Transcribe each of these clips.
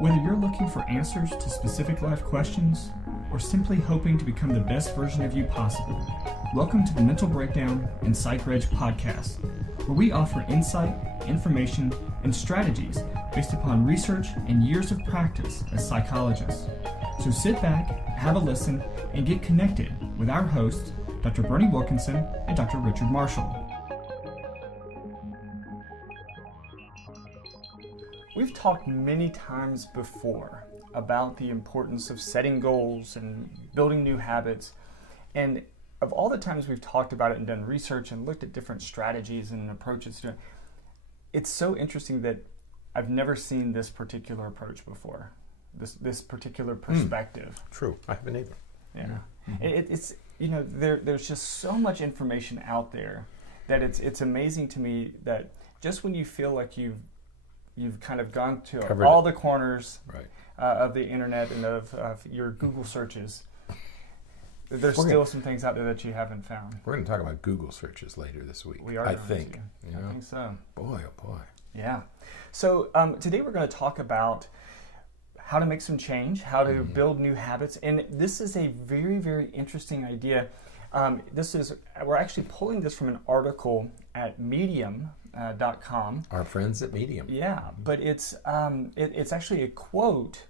Whether you're looking for answers to specific life questions or simply hoping to become the best version of you possible, welcome to the Mental Breakdown and Psychreg podcast, where we offer insight, information, and strategies based upon research and years of practice as psychologists. So sit back, have a listen, and get connected with our hosts, Dr. Berney and Dr. Richard Marshall. We've talked many times before about the importance of setting goals and building new habits. And of all the times we've talked about it and done research and looked at different strategies and approaches to it, it's so interesting that I've never seen this particular approach before, this particular perspective. True, I haven't either. Yeah, it's there's just so much information out there that it's amazing to me that just when you feel like you've kind of gone to all the corners of the internet and of your Google searches, there's still some things out there that you haven't found. We're going to talk about Google searches later this week. We are. I think. I think so. Boy, oh boy. Yeah. So today we're going to talk about how to make some change, how to build new habits, and this is a very, very interesting idea. We're actually pulling this from an article at Medium.com. Our friends at Medium. Yeah, but it's actually a quote,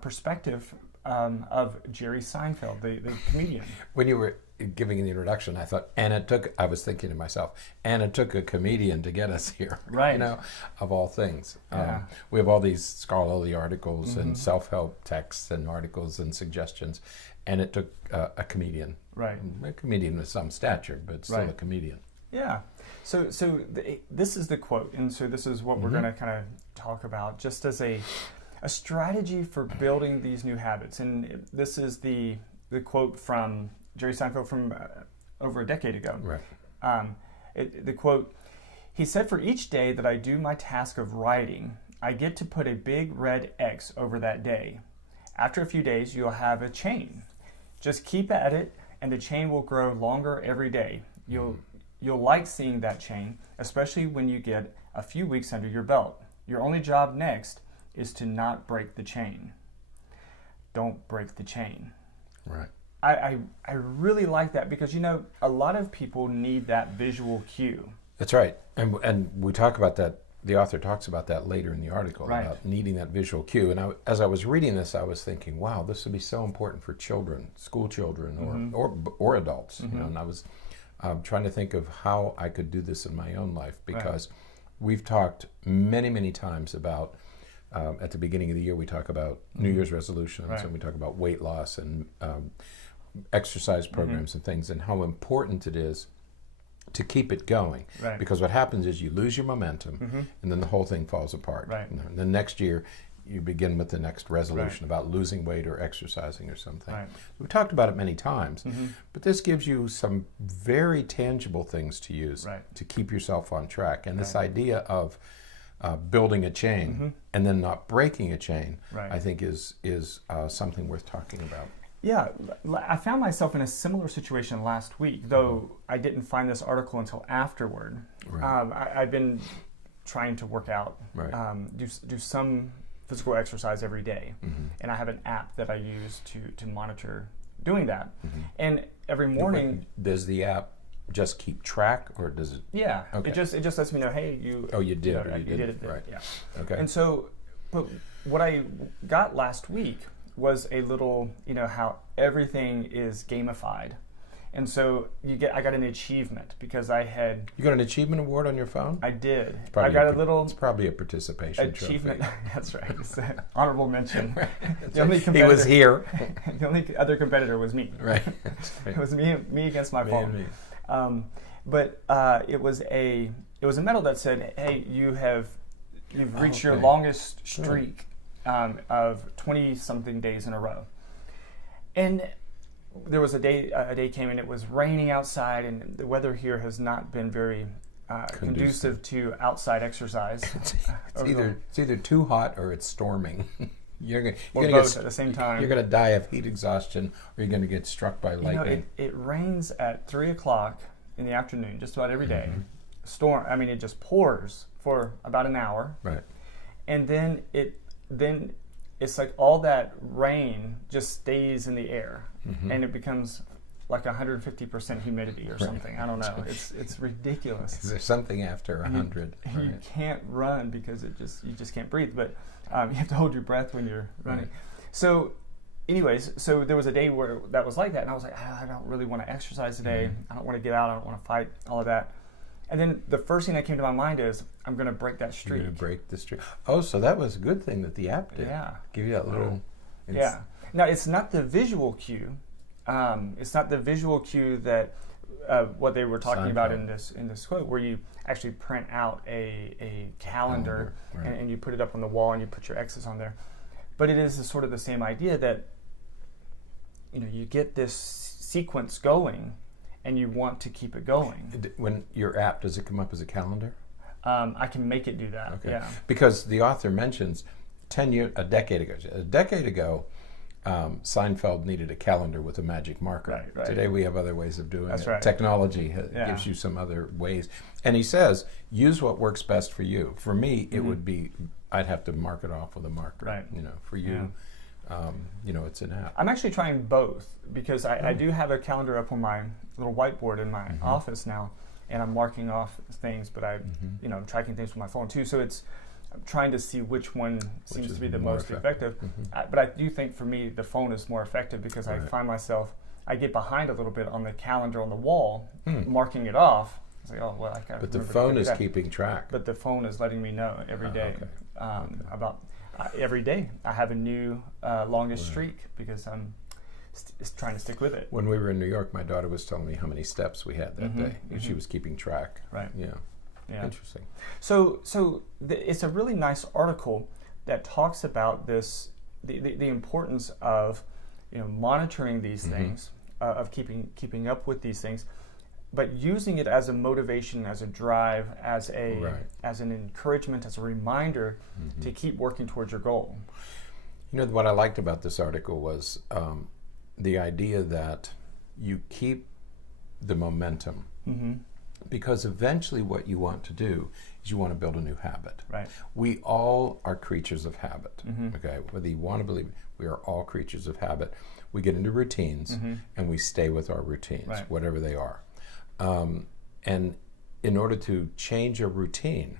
perspective of Jerry Seinfeld, the comedian. When you were giving the introduction, I thought, I was thinking to myself, and it took a comedian to get us here. Right. Of all things. Yeah. We have all these scholarly articles and self-help texts and articles and suggestions, and it took a comedian. Right. A comedian with some stature, but still a comedian. Yeah. So this is the quote, and so this is what we're going to kind of talk about, just as a strategy for building these new habits. And this is the quote from Jerry Seinfeld from over a decade ago. Right. The quote, he said, "For each day that I do my task of writing, I get to put a big red X over that day. After a few days, you'll have a chain. Just keep at it, and the chain will grow longer every day. You'll like seeing that chain, especially when you get a few weeks under your belt. Your only job next is to not break the chain. Don't break the chain." Right. I really like that because, a lot of people need that visual cue. That's right. And we talk about that, the author talks about that later in the article, about needing that visual cue. And as I was reading this, I was thinking, wow, this would be so important for children, school children, or adults. And I was trying to think of how I could do this in my own life, because we've talked many, many times about, at the beginning of the year, we talk about New Year's resolutions, and we talk about weight loss and exercise programs and things, and how important it is to keep it going. Right. Because what happens is you lose your momentum, and then the whole thing falls apart. Right. And then next year, you begin with the next resolution about losing weight or exercising or something. Right. We've talked about it many times, but this gives you some very tangible things to use to keep yourself on track. And this idea of building a chain and then not breaking a chain, I think is something worth talking about. Yeah, I found myself in a similar situation last week, though I didn't find this article until afterward. Right. I've been trying to work out, do some physical exercise every day, and I have an app that I use to monitor doing that. And every morning, does the app just keep track, or does it? Yeah, it just lets me know, hey, you. Oh, you did. You did it. Right. Yeah. Okay. And so, but what I got last week was a little, how everything is gamified. And so I got an achievement because I had... You got an achievement award on your phone? I did. I got a little... It's probably a participation achievement. trophy. That's right. It's an honorable mention. He was here. The only other competitor was me. Right. It was me against my phone. But it was a medal that said, hey, you've reached your longest streak of 20-something days in a row. And there was a day came and it was raining outside, and the weather here has not been very conducive to outside exercise. It's either too hot or it's storming. You're gonna both at the same time. You're going to die of heat exhaustion, or you're going to get struck by lightning. It rains at 3 o'clock in the afternoon just about every day. Storm. I mean, it just pours for about an hour. Right. And then it's like all that rain just stays in the air, and it becomes like 150% humidity or something. I don't know. It's ridiculous. Is there something after 100? You can't run because you just can't breathe. But you have to hold your breath when you're running. Right. So, anyways, so there was a day where that was like that, and I was like, I don't really want to exercise today. I don't want to get out. I don't want to fight. All of that. And then the first thing that came to my mind is, I'm going to break that streak. You're going to break the streak. Oh, so that was a good thing that the app did. Yeah. Give you that little... Yeah. Now, it's not the visual cue. It's not the visual cue that what they were talking about in this quote, where you actually print out a calendar right. and you put it up on the wall and you put your X's on there. But it is sort of the same idea that, you get this sequence going, and you want to keep it going. When your app, does it come up as a calendar? I can make it do that. Okay. Yeah. Because the author mentions a decade ago, Seinfeld needed a calendar with a magic marker. Right. Today we have other ways of doing That's it. Right. Technology gives you some other ways. And he says, use what works best for you. For me, it would be, I'd have to mark it off with a marker. Right. For you, it's an app. I'm actually trying both, because I do have a calendar up on my little whiteboard in my office now, and I'm marking off things, but I'm tracking things with my phone too. So I'm trying to see which one seems to be the most effective. But I do think for me, the phone is more effective, because I find myself, I get behind a little bit on the calendar on the wall, marking it off. It's like, oh, well, I can't. But the phone is keeping track. But the phone is letting me know every day about every day. I have a new longest streak, because I'm trying to stick with it. When we were in New York, my daughter was telling me how many steps we had that day. And she was keeping track. Right. Yeah. Interesting. So it's a really nice article that talks about this, the importance of monitoring these things, of keeping up with these things, but using it as a motivation, as a drive, as an encouragement, as a reminder to keep working towards your goal. What I liked about this article was the idea that you keep the momentum. Because eventually what you want to do is you want to build a new habit. Right. We all are creatures of habit. Okay. Whether you want to believe it, we are all creatures of habit. We get into routines and we stay with our routines, whatever they are. And in order to change a routine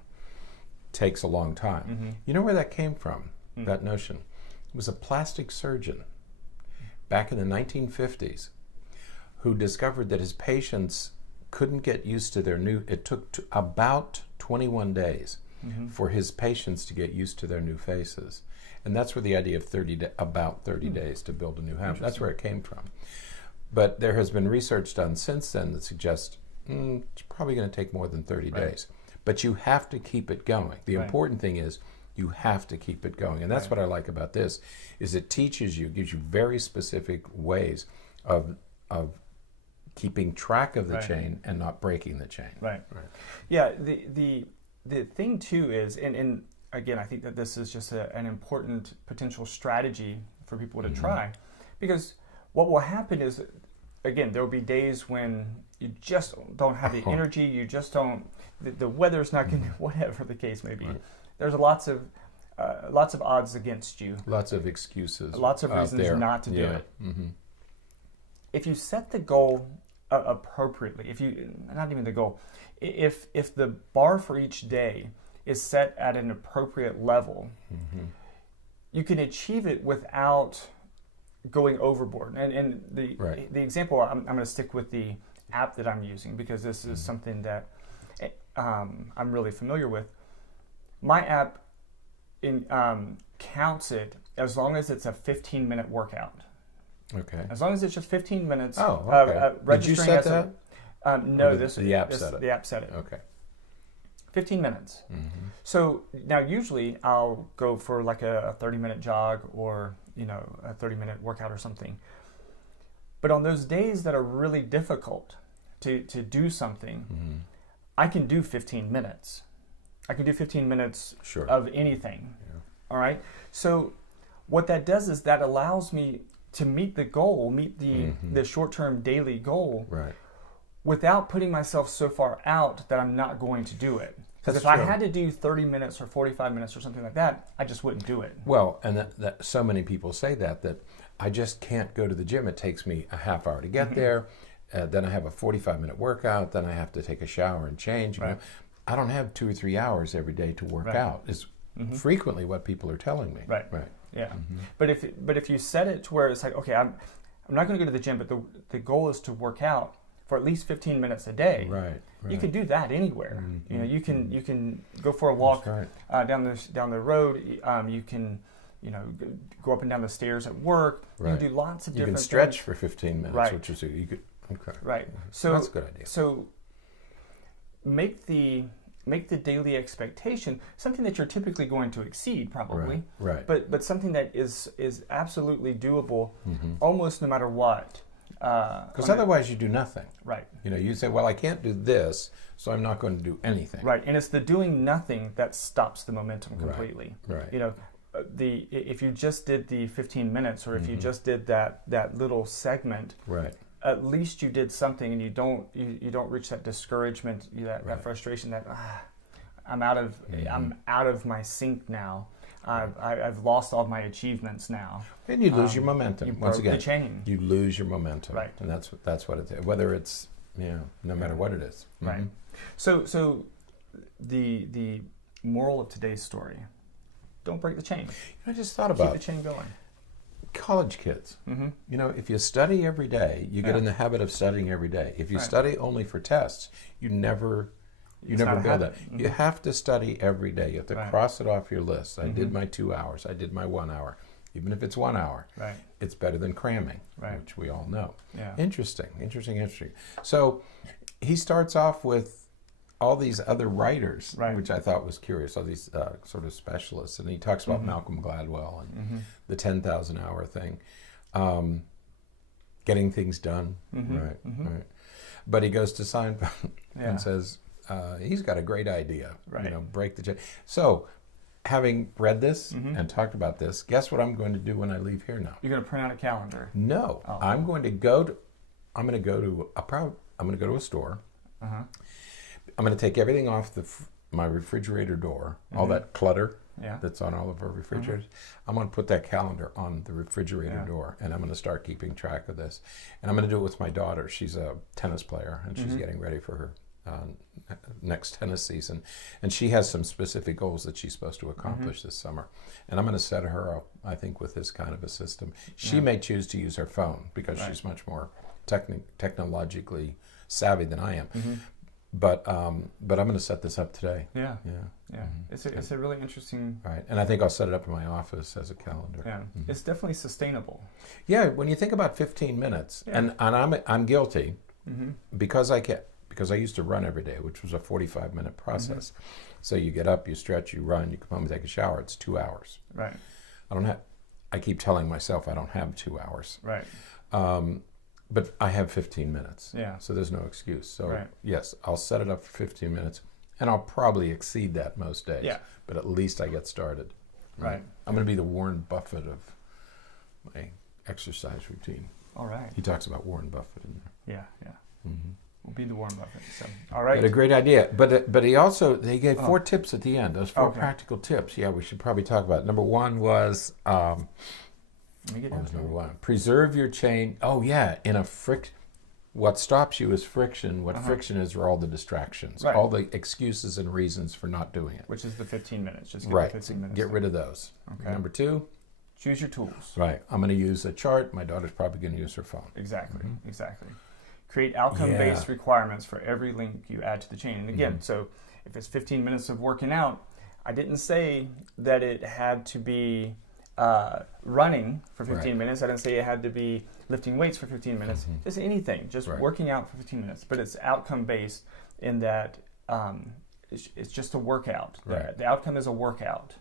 takes a long time. You know where that came from, that notion? It was a plastic surgeon back in the 1950s who discovered that his patients couldn't get used to their new, it took about 21 days for his patients to get used to their new faces. And that's where the idea of about 30 days to build a new habit, that's where it came from. But there has been research done since then that suggests it's probably going to take more than 30 days. But you have to keep it going. The important thing is you have to keep it going. And that's what I like about this, is it teaches you, gives you very specific ways of keeping track of the chain and not breaking the chain. Right. Yeah, the thing too is, and again, I think that this is just an important potential strategy for people to try, because what will happen is, again, there will be days when you just don't have the energy, you just don't, the weather's not going to, whatever the case may be. There's lots of odds against you. Lots of excuses. Lots of reasons not to do it. If you set the goal appropriately, if you, not even the goal, if the bar for each day is set at an appropriate level, you can achieve it without going overboard. And the example, I'm going to stick with the app that I'm using, because this is something that I'm really familiar with. My app counts it as long as it's a 15-minute workout. Okay. As long as it's just 15 minutes. Oh, okay. Did you set that? No, the app set it. The app set it. Okay. 15 minutes. So now usually I'll go for like a 30-minute jog, or a 30-minute workout or something. But on those days that are really difficult to do something, I can do 15 minutes. I can do 15 minutes of anything. All right. So what that does is that allows me to meet the goal, meet the short-term daily goal, without putting myself so far out that I'm not going to do it. Because if I had to do 30 minutes or 45 minutes or something like that, I just wouldn't do it. Well, and that so many people say that I just can't go to the gym. It takes me a half hour to get there. Then I have a 45-minute workout. Then I have to take a shower and change. You know? I don't have 2 or 3 hours every day to work out. Is frequently what people are telling me. Right. Yeah. But if you set it to where it's like, okay, I'm not going to go to the gym, but the goal is to work out for at least 15 minutes a day. Right. You can do that anywhere. You know, you can go for a walk down the road. You can, you know, go up and down the stairs at work. You can do lots of different things. You can stretch for 15 minutes, which is you could. Okay. Right. So that's a good idea. So make the daily expectation something that you're typically going to exceed, probably. Right. But something that is absolutely doable, almost no matter what. Because otherwise you do nothing. Right. You know, you say, well, I can't do this, so I'm not going to do anything. Right. And it's the doing nothing that stops the momentum completely. Right. You know, if you just did the 15 minutes, or if you just did that little segment. Right. At least you did something, and you don't reach that discouragement, that frustration that I'm out of my sync now. I've lost all my achievements now. And you lose your momentum. You Once broke again, the chain. You lose your momentum. Right. And that's what it is. Whether it's no matter what it is. Right. So the moral of today's story: don't break the chain. I just thought about keep the chain going. College kids. You know, if you study every day, you get in the habit of studying every day. If you study only for tests, you never build that. You have to study every day. You have to cross it off your list. I did my 2 hours. I did my 1 hour. Even if it's 1 hour, it's better than cramming, which we all know. Yeah. Interesting. So he starts off with all these other writers, which I thought was curious, all these sort of specialists. And he talks about Malcolm Gladwell and the 10,000 hour thing, getting things done, right. But he goes to Seinfeld and says, he's got a great idea, you know, break the chain. So, having read this and talked about this, guess what I'm going to do when I leave here now? You're going to print out a calendar. No, I'm going to go to a store. I'm going to take everything off my refrigerator door, all that clutter that's on all of our refrigerators. I'm going to put that calendar on the refrigerator door, and I'm going to start keeping track of this. And I'm going to do it with my daughter. She's a tennis player, and she's getting ready for her next tennis season. And she has some specific goals that she's supposed to accomplish this summer. And I'm going to set her up, I think, with this kind of a system. She may choose to use her phone because she's much more technologically savvy than I am. But I'm going to set this up today. Yeah. It's a really interesting. Right, and I think I'll set it up in my office as a calendar. Yeah, it's definitely sustainable. Yeah, when you think about 15 minutes, and I'm guilty because I used to run every day, which was a 45-minute process. So you get up, you stretch, you run, you come home and take a shower. It's 2 hours. Right. I keep telling myself I don't have 2 hours. Right. But I have 15 minutes. Yeah. So there's no excuse. So yes, I'll set it up for 15 minutes, and I'll probably exceed that most days. Yeah. But at least I get started. Right. I'm going to be the Warren Buffett of my exercise routine. All right. He talks about Warren Buffett in there. Yeah. We'll be the Warren Buffett. So, all right. But a great idea. But he gave 4 tips at the end. Those 4 practical tips. Yeah, we should probably talk about it. Number 1 was. What was number 1? Preserve your chain. Oh yeah, what stops you is friction. What friction is are all the distractions, all the excuses and reasons for not doing it. Which is the 15 minutes. Just get the 15 minutes. Get rid of those. Okay. Number 2. Choose your tools. Right. I'm going to use a chart. My daughter's probably going to use her phone. Exactly. Create outcome-based requirements for every link you add to the chain. And again, so if it's 15 minutes of working out, I didn't say that it had to be running for 15 minutes. I didn't say it had to be lifting weights for 15 minutes. Just anything, just working out for 15 minutes. But it's outcome-based in that it's just a workout. The outcome is a workout.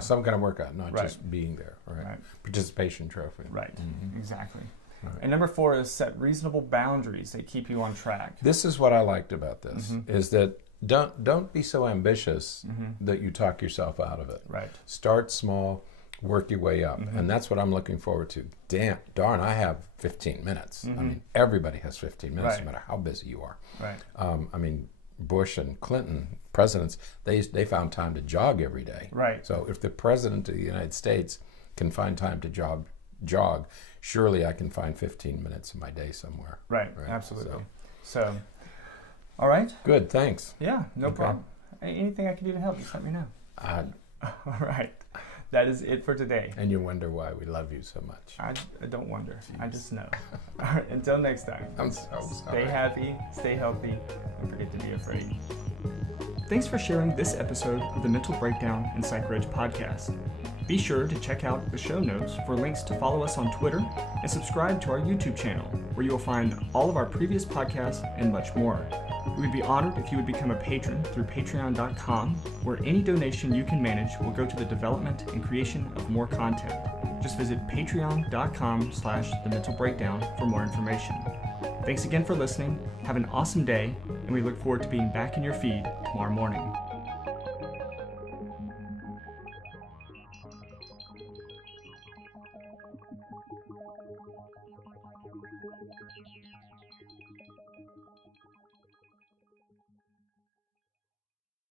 Some kind of workout, not just being there. Right. Participation trophy. Right, exactly. Right. And number 4 is set reasonable boundaries that keep you on track. This is what I liked about this, is that don't be so ambitious that you talk yourself out of it. Right. Start small, work your way up. And that's what I'm looking forward to. Darn, I have 15 minutes. I mean, everybody has 15 minutes, no matter how busy you are. Right. I mean, Bush and Clinton presidents, they found time to jog every day. Right. So if the president of the United States can find time to jog, surely I can find 15 minutes of my day somewhere. Right. Absolutely. So, all right. Good. Thanks. Yeah. No problem. Anything I can do to help, just let me know. All right. That is it for today. And you wonder why we love you so much. I don't wonder. Jeez. I just know. All right. Until next time. I'm so sorry. Stay happy, stay healthy, and forget to be afraid. Thanks for sharing this episode of the Mental Breakdown and Psychreg podcast. Be sure to check out the show notes for links to follow us on Twitter and subscribe to our YouTube channel, where you will find all of our previous podcasts and much more. We would be honored if you would become a patron through patreon.com, where any donation you can manage will go to the development and creation of more content. Just visit patreon.com/thementalbreakdown for more information. Thanks again for listening. Have an awesome day, and we look forward to being back in your feed tomorrow morning.